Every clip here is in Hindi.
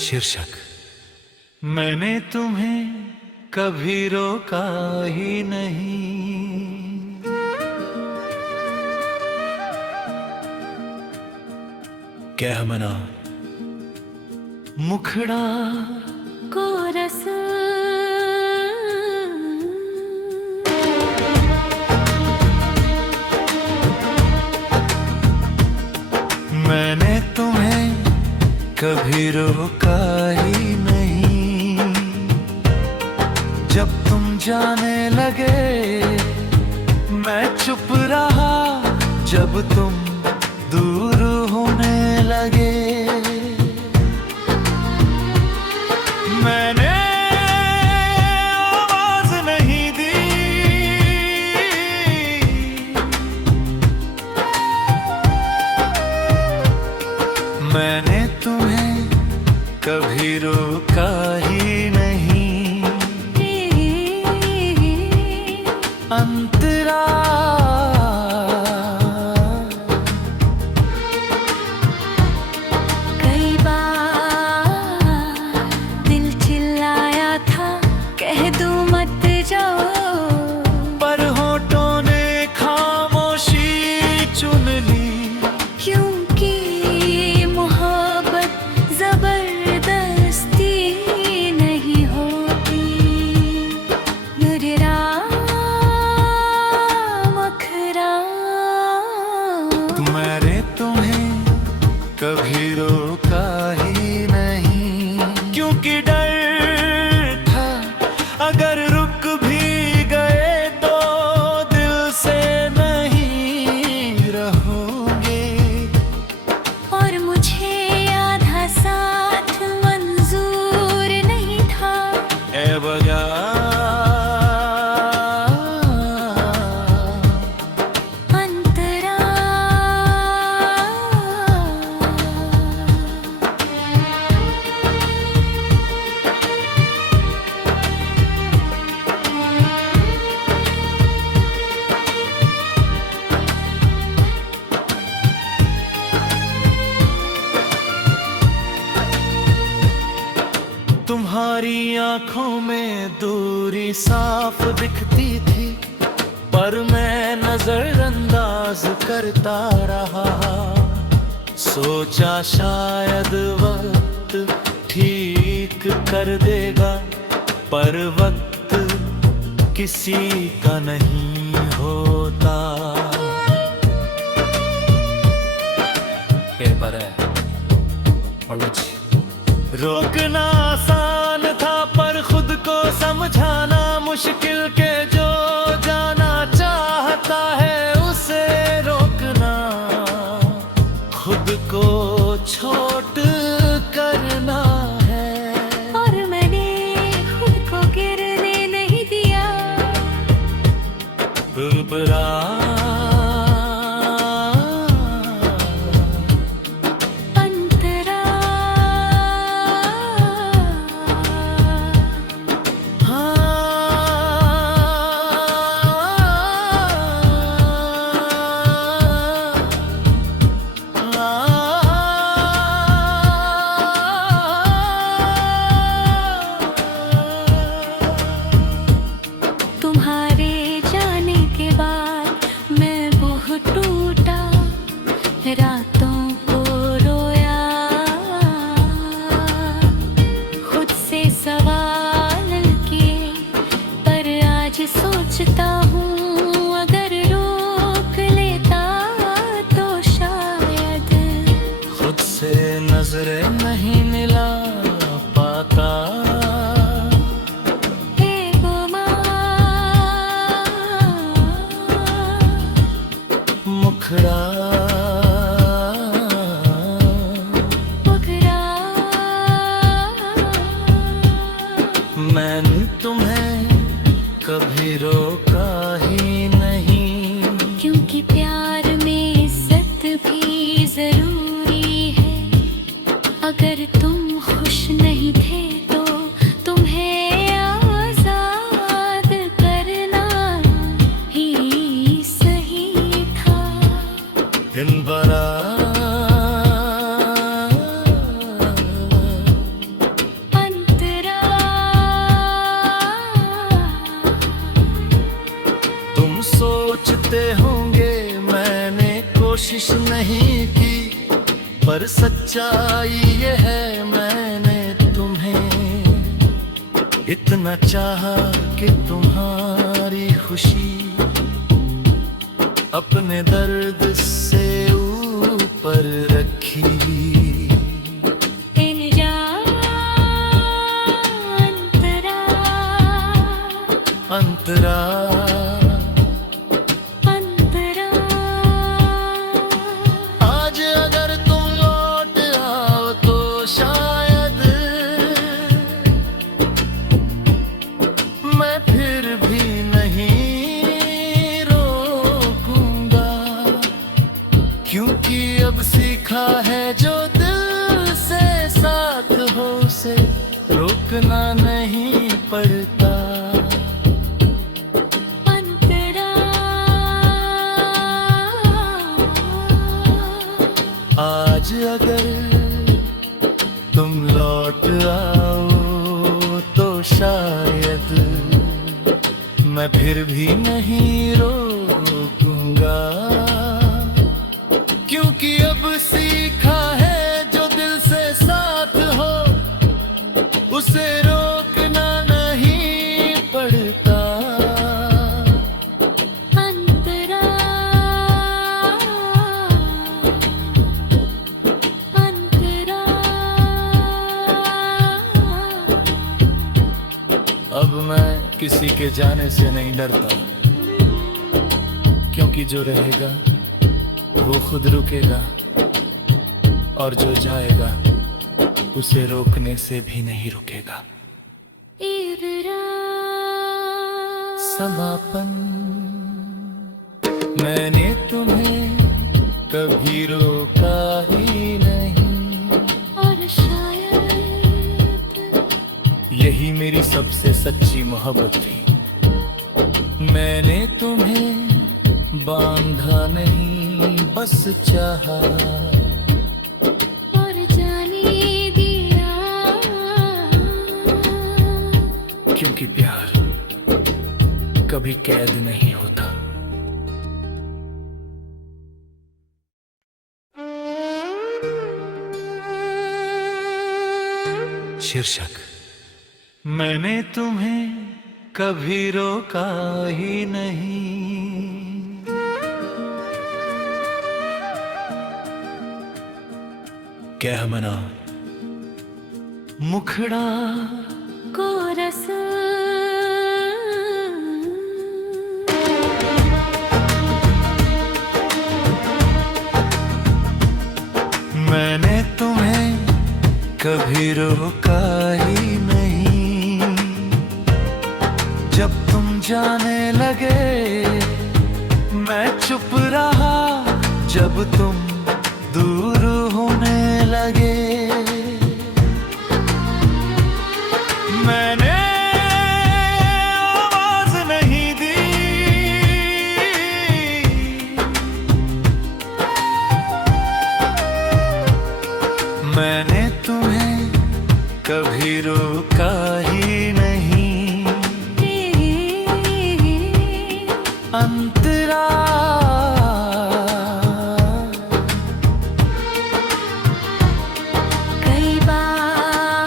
शीर्षक मैंने तुम्हें कभी रोका ही नहीं। कह मना मुखड़ा को रस मैंने तुम्हें कभी रोका ही नहीं। जब तुम जाने लगे मैं चुप रहा, जब तुम दूर होने लगे मैंने आवाज नहीं दी। मैंने तुम्हें कभी रोका ही नहीं। अंतरा कई बार दिल चिल्लाया था कह दूं मत जाओ, पर होठों ने खामोशी चुन ली। क्योंकि मोहब्बत जबरदस्ती नहीं होती। नुररा मखरा मैंने तुम्हें कभी रोका ही नहीं, क्योंकि डर था अगर रुक भी गए तो दिल से नहीं रहोगे। और मुझे आधा साथ मंजूर नहीं था। ए बगा अंतरा तुम्हारी आंखों में दूरी साफ दिखती थी, पर मैं नजरअंदाज करता रहा। सोचा शायद वक्त ठीक कर देगा, पर वक्त किसी का नहीं होता। पेपर है रोकना आसान था, पर खुद को समझाना मुश्किल के जो जाना चाहता है उसे रोकना खुद को छोट करना है। और मैंने खुद को गिरने नहीं दिया। रुबरा अंतरा तुम्हारे जाने के बाद मैं बहुत टूटा, रातों को रोया, खुद से सवाल किए। पर आज सोचता हूँ अगर रोक लेता तो शायद खुद से नजरें नहीं मिला पाता। मुखड़ा मैंने तुम्हें कभी रोका ही नहीं। क्योंकि प्यार में इज्जत भी जरूरी है। अगर तुम खुश नहीं थे तो तुम्हें आजाद करना ही सही था। इन बरा कोशिश नहीं की, पर सच्चाई ये है मैंने तुम्हें इतना चाहा कि तुम्हारी खुशी अपने दर्द से ऊपर रखी। अंतरा अंतरा आज अगर तुम लौट आओ तो शायद मैं फिर भी नहीं रोकूंगा, क्योंकि अब सीखा है जो दिल से साथ हो से रोकना नहीं पड़ता। आज अगर तुम लौट आओ तो शायद मैं फिर भी नहीं रोकूंगा, क्योंकि अब सीखा है जो दिल से साथ हो उसे रोकना नहीं पड़ता। अब मैं किसी के जाने से नहीं डरता, क्योंकि जो रहेगा वो खुद रुकेगा, और जो जाएगा उसे रोकने से भी नहीं रुकेगा। समापन। मैंने तुम्हें कभी रोका ही नहीं, और शायद यही मेरी सबसे सच्ची मोहब्बत थी। मैंने तुम्हें बांधा नहीं, बस चाहा और जाने दिया, क्योंकि प्यार कभी कैद नहीं होता। शीर्षक। मैंने तुम्हें कभी रोका ही नहीं, कह मना मुखड़ा कोरस मैंने तुम्हें कभी रोका ही नहीं, जब तुम जाने लगे मैं चुप रहा, जब तुम दूर होने लगे मैंने आवाज नहीं दी, मैंने तुम्हें कभी रोका ही नहीं। अंतरा कई बार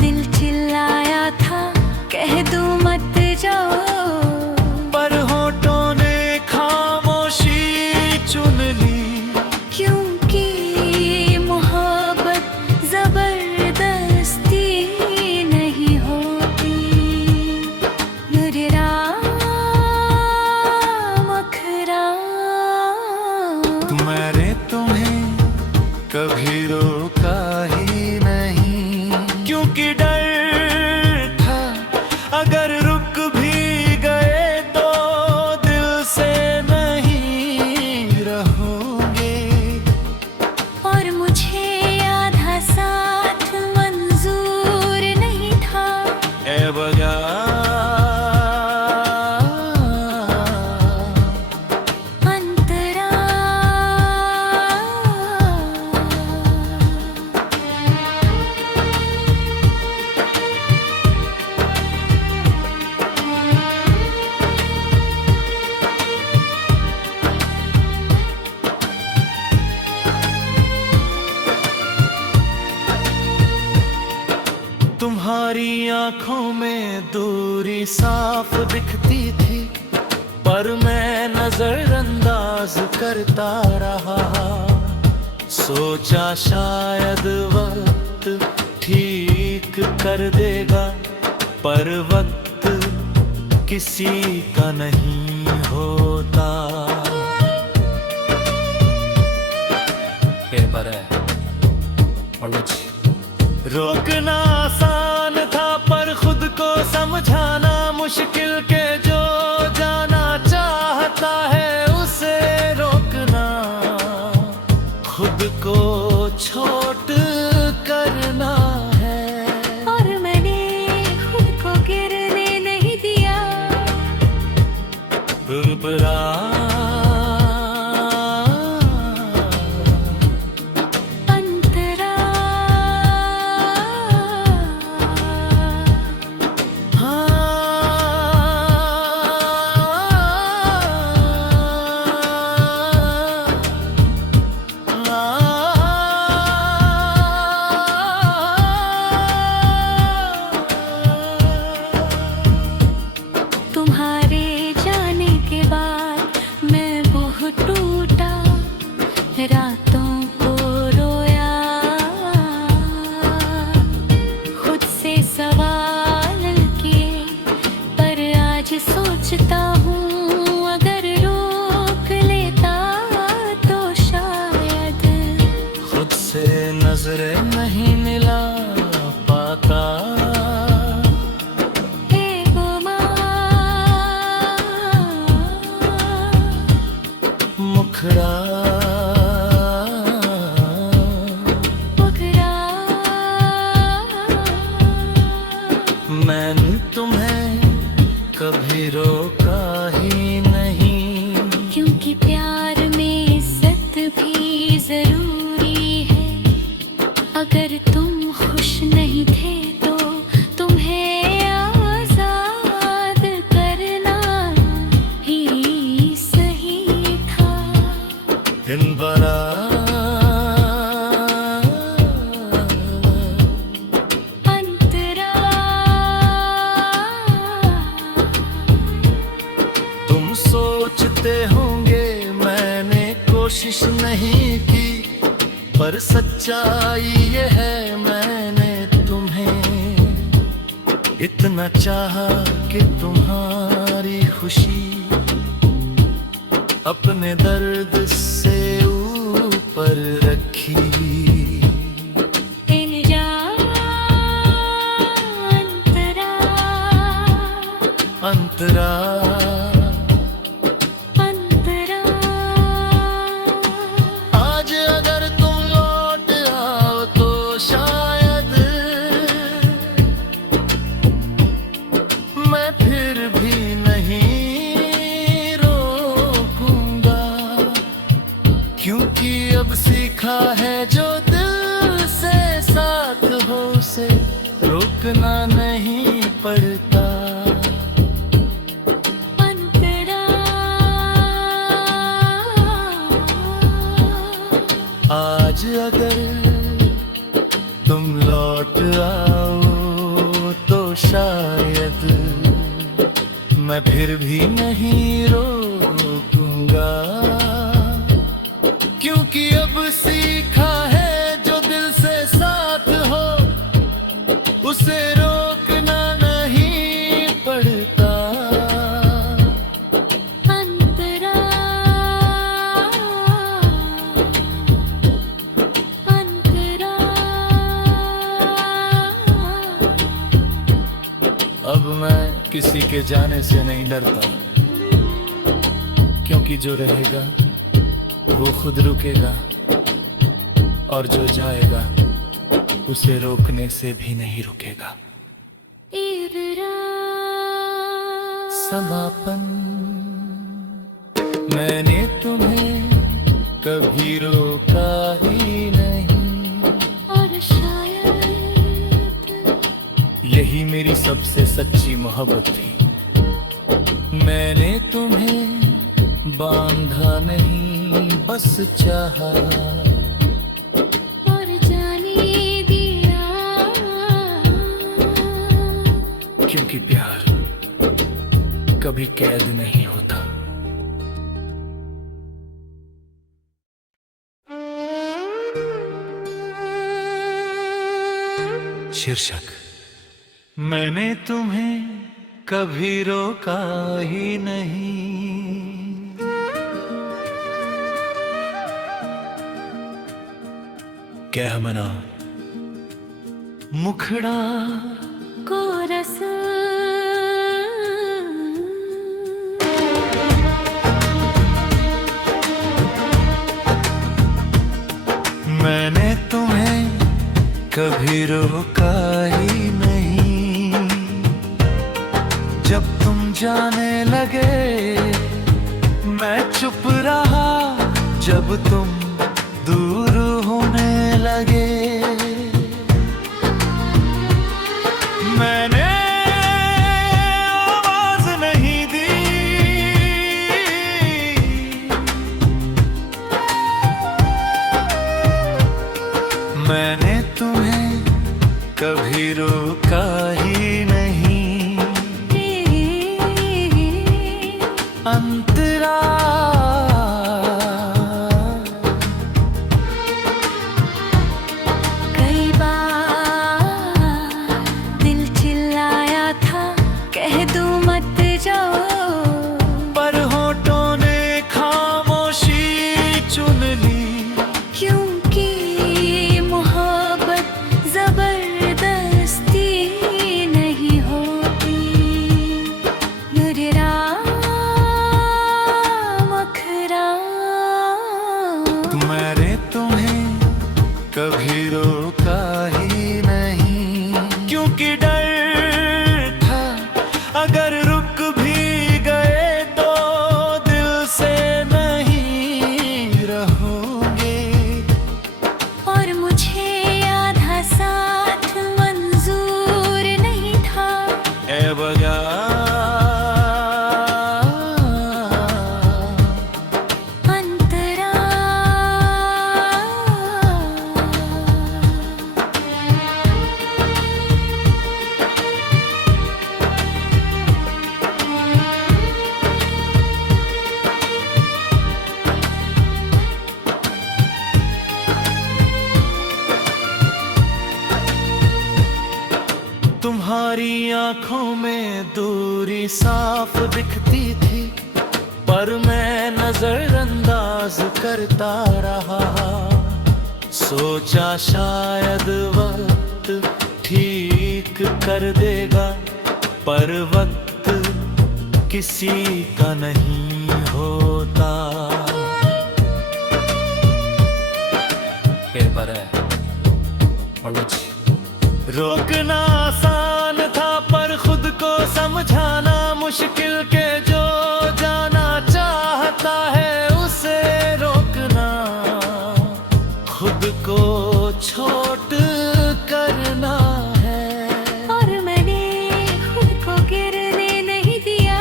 दिल चिल्लाया था कह दूं मत जाओ, पर होठों ने खामोशी चुन ली, क्योंकि मोहब्बत जबरदस्ती नहीं होती। नुररा मखरा मैंने तुम्हें कभी रोका ही नहीं, क्योंकि डर था अगर रुक भी गए तो दिल से नहीं रहोगे, और मुझे आधा साथ मंजूर नहीं था। ए बगा अंतरा तुम्हारी आंखों में दूरी साफ दिखती थी, पर मैं नजरअंदाज करता रहा। सोचा शायद वक्त ठीक कर देगा, पर वक्त किसी का नहीं होता। रोकना आसान था पर खुद को समझाना मुश्किल, के जो जाना चाहता है उसे रोकना खुद को छोट करना है। और मैंने खुद को गिरने नहीं दिया। तुम्हारे जाने के बाद मैं बहुत टूटा, रातों को रोया, खुद से सवाल किए, पर आज सोचता हूँ अगर रोक लेता तो शायद खुद से नजरें नहीं मिला पाता। मुखड़ा मैंने तुम्हें कभी रोका ही नहीं, क्योंकि प्यार में इज्जत भी जरूरी है। अगर तुम खुश नहीं थे तो तुम्हें आजाद करना ही सही था। इन बड़ा अंतरा तुम सोचते होंगे मैंने कोशिश नहीं की, पर सच्चाई ये है मैंने तुम्हें इतना चाहा कि तुम्हारी खुशी अपने दर्द से ऊपर रखी। अंतरा अंतरा आज अगर तुम लौट आओ तो शायद मैं फिर भी नहीं रोकूंगा, क्योंकि अब सीखा है जो दिल से साथ हो उसे रोकना नहीं पड़ता। आज अगर तुम लौट आओ तो शायद मैं फिर भी नहीं रोकूंगा, क्योंकि अब सीखा है जो दिल से साथ हो उसे रोकना नहीं पड़ता। अब मैं किसी के जाने से नहीं डरता, क्योंकि जो रहेगा वो खुद रुकेगा, और जो जाएगा उसे रोकने से भी नहीं रुकेगा। समापन मैंने तुम्हें कभी रोका ही नहीं, और शायद यही मेरी सबसे सच्ची मोहब्बत थी। मैंने तुम्हें बांधा नहीं, बस चाहा और जाने दिया। कभी कैद नहीं होता। शीर्षक, मैंने तुम्हें कभी रोका ही नहीं। क्या मना मुखड़ा कोरस मैंने तुम्हें कभी रोका ही नहीं। जब तुम जाने लगे मैं चुप रहा, जब तुम दूर होने लगे मैंने आवाज नहीं दी। मैंने तुम्हें कभी रोका ही नहीं। अंतरा कई बार दिल चिल्लाया था कह दूं मत जाओ, पर होठों ने खामोशी चुन ली। क्योंकि मोहब्बत जबरदस्ती नहीं होती। नुररा मखरा मैंने तुम्हें कभी रोका ही नहीं, क्योंकि डर था अगर रुक भी गए तो दिल से नहीं रहोगे। और मुझे आधा साथ मंजूर नहीं था। ए बगा अंतरा तुम्हारी आंखों में दूरी साफ दिखती थी, पर मैं नजरअंदाज करता रहा। सोचा शायद वक्त ठीक कर देगा, पर वक्त किसी का नहीं होता। रोकना आसान था पर खुद को समझाना मुश्किल के जो जाना चाहता है उसे रोकना खुद को छोट करना है। और मैंने खुद को गिरने नहीं दिया।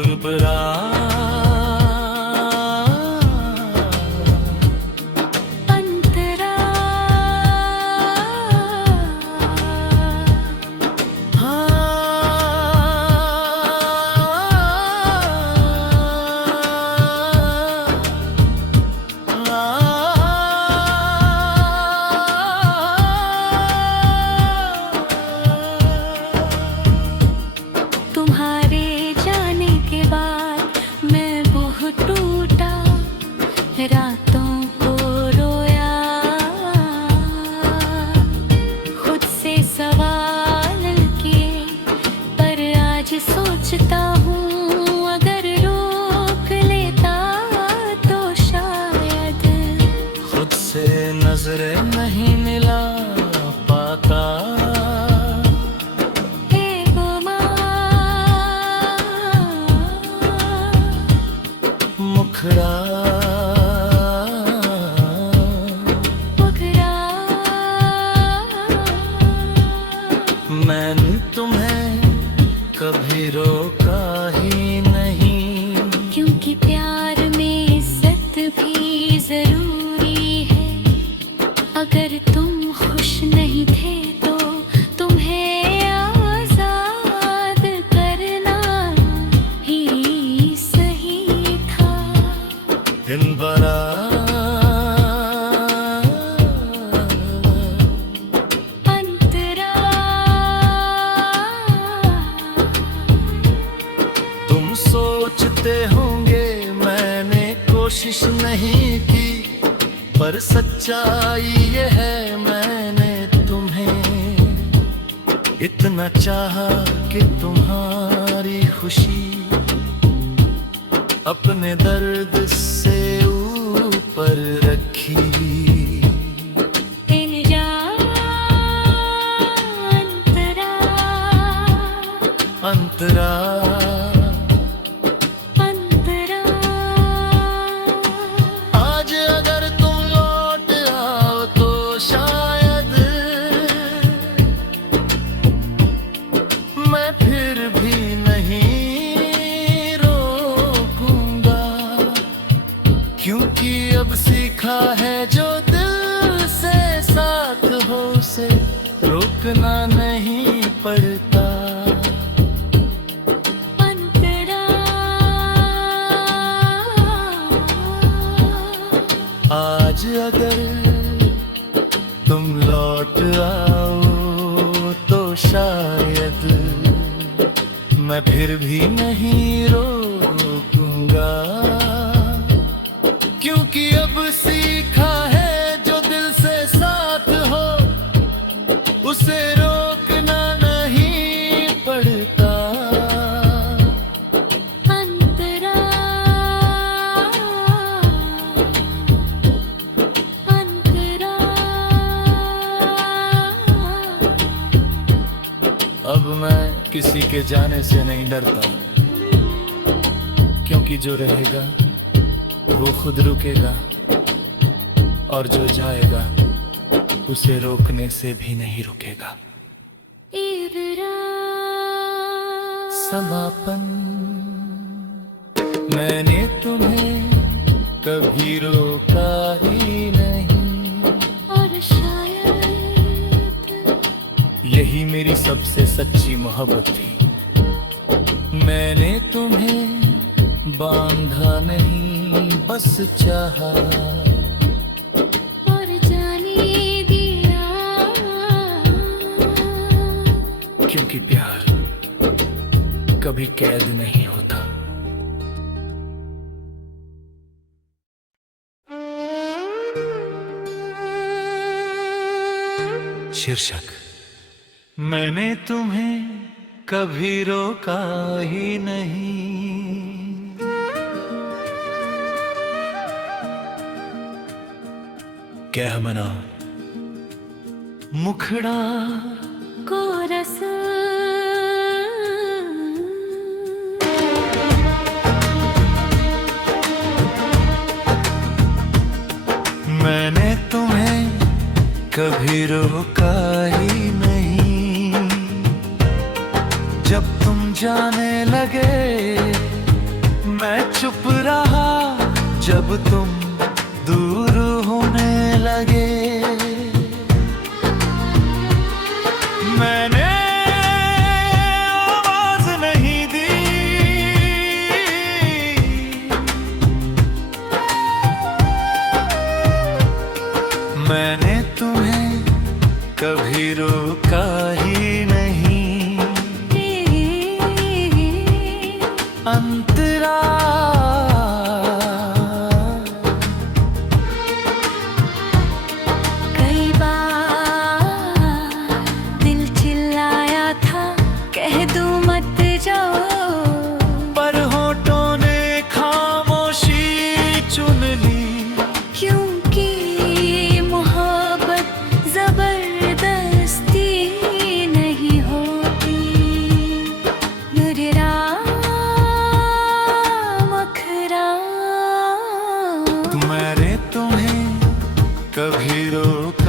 ऊपरा अंतरा तुम्हारे जाने के बाद मैं बहुत टूटा, रातों को रोया, खुद से सवाल किए, पर आज सोचता हूँ अगर रोक लेता तो शायद खुद से नजरें नहीं मिला पाता। मुखड़ा मैंने तुम्हें कभी रोका ही नहीं, क्योंकि प्यार में इज्जत भी जरूरी है। अगर तुम दिन बना अंतरा। तुम सोचते होंगे मैंने कोशिश नहीं की, पर सच्चाई ये है मैंने तुम्हें इतना चाहा कि तुम्हारी खुशी अपने दर्द से ऊपर रखी। इन अंतरा अंतरा अंतरा। आज अगर तुम लौट आओ तो शायद मैं फिर भी नहीं रोकूंगा, क्योंकि अब सीखा है जो दिल से साथ हो उसे रोकना नहीं पड़ता। अंतरा आज अगर तुम लौट आओ तो शायद मैं फिर भी नहीं रोकूंगा, क्योंकि अब सीखा है जो दिल से साथ हो उसे रोकना नहीं पड़ता। अंतरा अंतरा। अब मैं किसी के जाने से नहीं डरता, क्योंकि जो रहेगा वो खुद रुकेगा, और जो जाएगा उसे रोकने से भी नहीं रुकेगा। इधरा समापन। मैंने तुम्हें कभी रोका ही नहीं, और शायद यही मेरी सबसे सच्ची मोहब्बत थी। मैंने तुम्हें बांधा नहीं, बस चाहा और जाने दिया, क्योंकि प्यार कभी कैद नहीं होता। शीर्षक। मैंने तुम्हें कभी रोका ही नहीं, क्या मना मुखड़ा को रस। मैंने तुम्हें कभी रोका ही नहीं, जब तुम जाने लगे मैं चुप रहा, जब तुम दूर होने लगे मैंने आवाज नहीं दी। मैंने तुम्हें कभी रोका ही नहीं। अंतरा कई बार दिल चिल्लाया था कह दूं मत जाओ, पर होठों ने खामोशी चुन ली, क्योंकि मोहब्बत जबरदस्ती नहीं होती। नुररा मखरा। मैंने तुम्हें कभी रोका